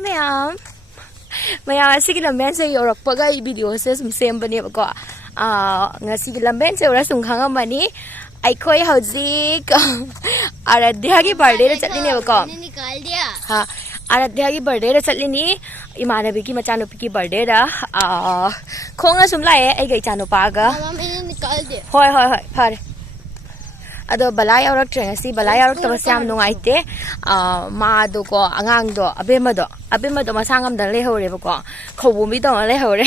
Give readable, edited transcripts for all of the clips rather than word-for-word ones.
Mayam. Mayam asigi lamben se yorakpaga I video se sum sembane bako. Ngasigi lamben se ora sum khangamani. Aikoi hauzik Aradhya ki birthday ra chatline bako. निकाल दिया Ha Aradhya ki birthday ra chatline imanabi ki machanupi ki birthday ra khonga sum lae ai gai chanupa ga. मामा मैंने निकाल दिया Hoi phare. Ado balai aurak trengasi balai aurak tabasam nungaite ma do ko angang do abema do masangam dan le hore ko khobumi do le hore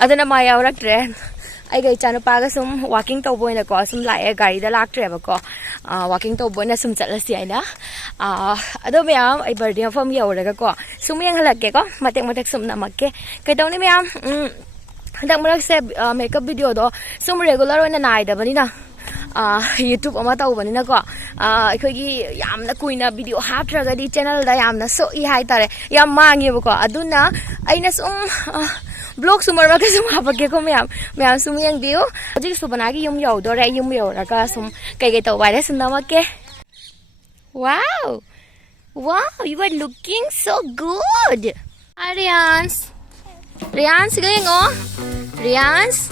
adana ma aurak tren ai gai chanu pa ga sum walking to boy na ko sum lai gari da lak tre ko walking to boy na sum chatlasi aina ado meam ai birthday form yaura ga ko sum yang halak ke ko matek sum na makke kai dong ni meam handak marak se makeup video do sum regular oina nai da bani na YouTube ama tawbani na ko akhoi yamna kuina video haptraga di channel da yamna so I hai tare yam mangi ko aduna aina sum blog sumar ma ka sum hapake ko meam sum yengbiyu hojik su banagi yum yaw do re yum yaw ra ka sum kai tawbai da sum na make. Wow, you are looking so good. Rians going on. Rians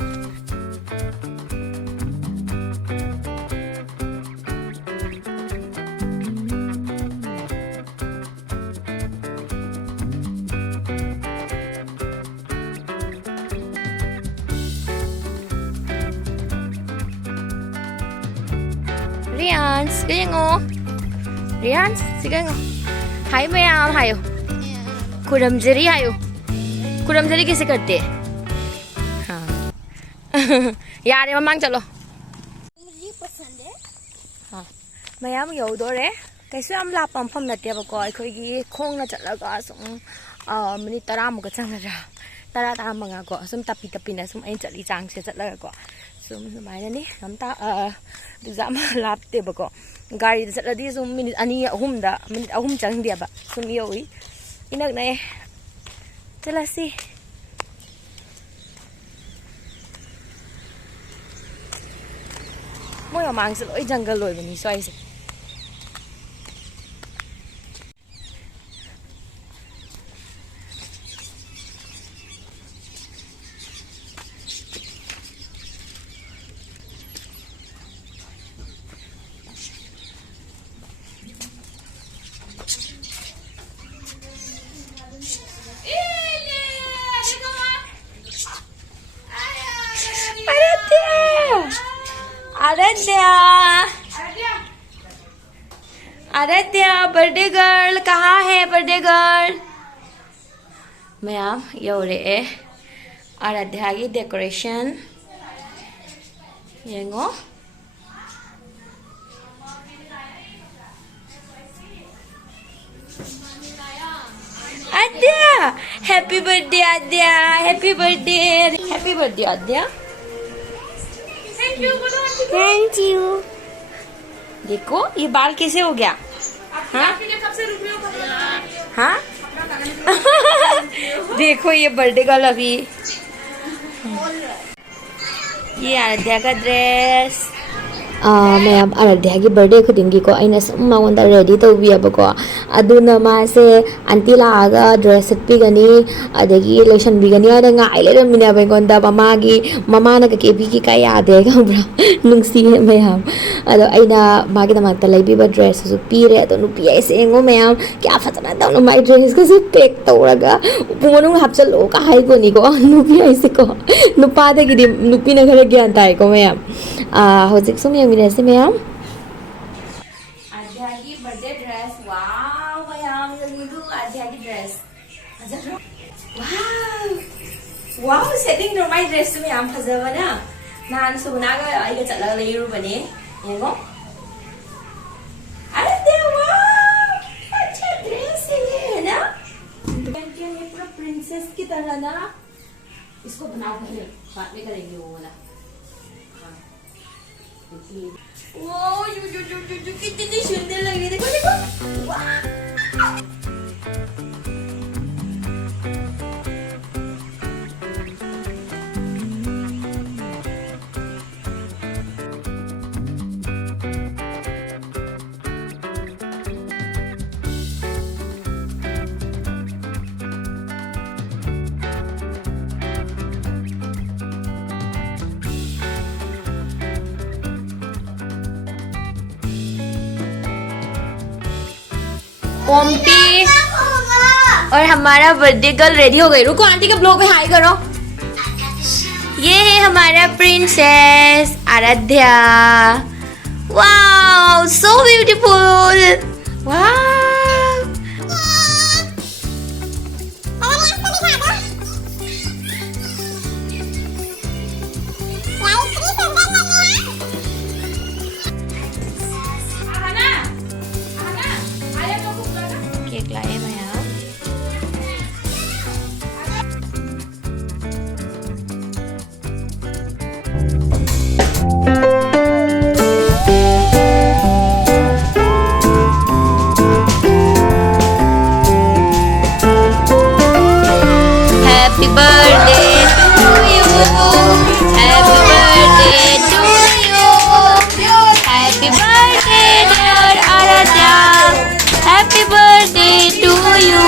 Rians, sige ngo. Hi Mayam, hayo. Kuramjari hayo. Kuramjari कैसे करते हैं? हाँ. यार मम्मा चलो. मुझे पसंद है. हाँ. Mayam योदो रे. कैसे हम लापम फम नटे बको अखोगी खोंग न चलगा सुम मिनिट 30 मुक चंगरा. 30 मंगा को सुम tapi na sum ain chali chang se chatlaga ko. Sum sumaina ni namta exam lapte bako. Gari da chatladi sum minute ani ahum da minute ahum chang dia ba sum yoi inak na chalasi moi amang se loi jungle loi bani soi se Aaradhya birthday girl कहाँ है birthday girl ma'am योरे आराध्या की decoration येंगो Aadya happy birthday Aadya happy birthday Aadya thank you. देखो ये बाल कैसे हो गया हाँ देखो ये बर्थडे गर्ल अभी ये आराध्या का ड्रेस मैम आराध्या की बर्थडे खुदिंगी को अना सूम मगोंदा रेडी तौबीबको अदुना मासे आंटी लागा ड्रेस सत्पीगनी अदगी लोशनबीगनी अदा ngai लेरमिना बेगोंदा ममाना केबी की का यादे खबरा नुंसी है मैम अदो अना मागी दमाकता लेबीबा ड्रेस सु पीरे अदो नुपी ऐसे एंगो मैम क्या फतना दाउनो माय ड्रेस को से पैक तौरगा पुमनु हापचलो का हाइगोनी को नुपी ऐसे को नुपादगी नुपी ना खरे ज्ञान ताई को मैम हौजिक सुम यंगिने से मैम आद्या की बर्थडे ड्रेस वाओ मैम यंगिदु आद्या की ड्रेस वाओ सेटिंग रो माय ड्रेस मैम फजबना नान सुनागा आइगा चला लेरु बने येगो आद्या वाओ अच्छा ड्रेस है ना ये पूरा प्रिंसेस की तरह ना इसको बनाओ पहले बाद में करेंगे वो वाला wow, कितनी सुंदर लग रही है देखो वाह पोम्पी और हमारा बर्थडे गर्ल रेडी हो गई। रुको आंटी के ब्लॉग में हाय करो। ये है हमारा princess Aaradhya. Wow so beautiful. Wow cake लाए ma'am. Happy birthday to you. Happy birthday to you. Happy birthday dear Aradhya. Happy birthday to you.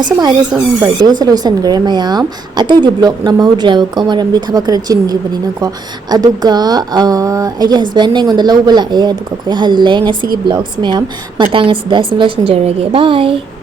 असुमाइने सम बर्थडे सेलिब्रेशन गरे मयाम अतै दि ब्लॉग नमहुद्रेव को मरम दि थबक खर चिनगी बनिना को अदुगा आइगे हस्बैंड ने गोंदा लौबा लाए अदुगा खोय हल्ले ngasi gi ब्लॉग्स मयाम मतंग असदा सम लोइसनजरगे बाय।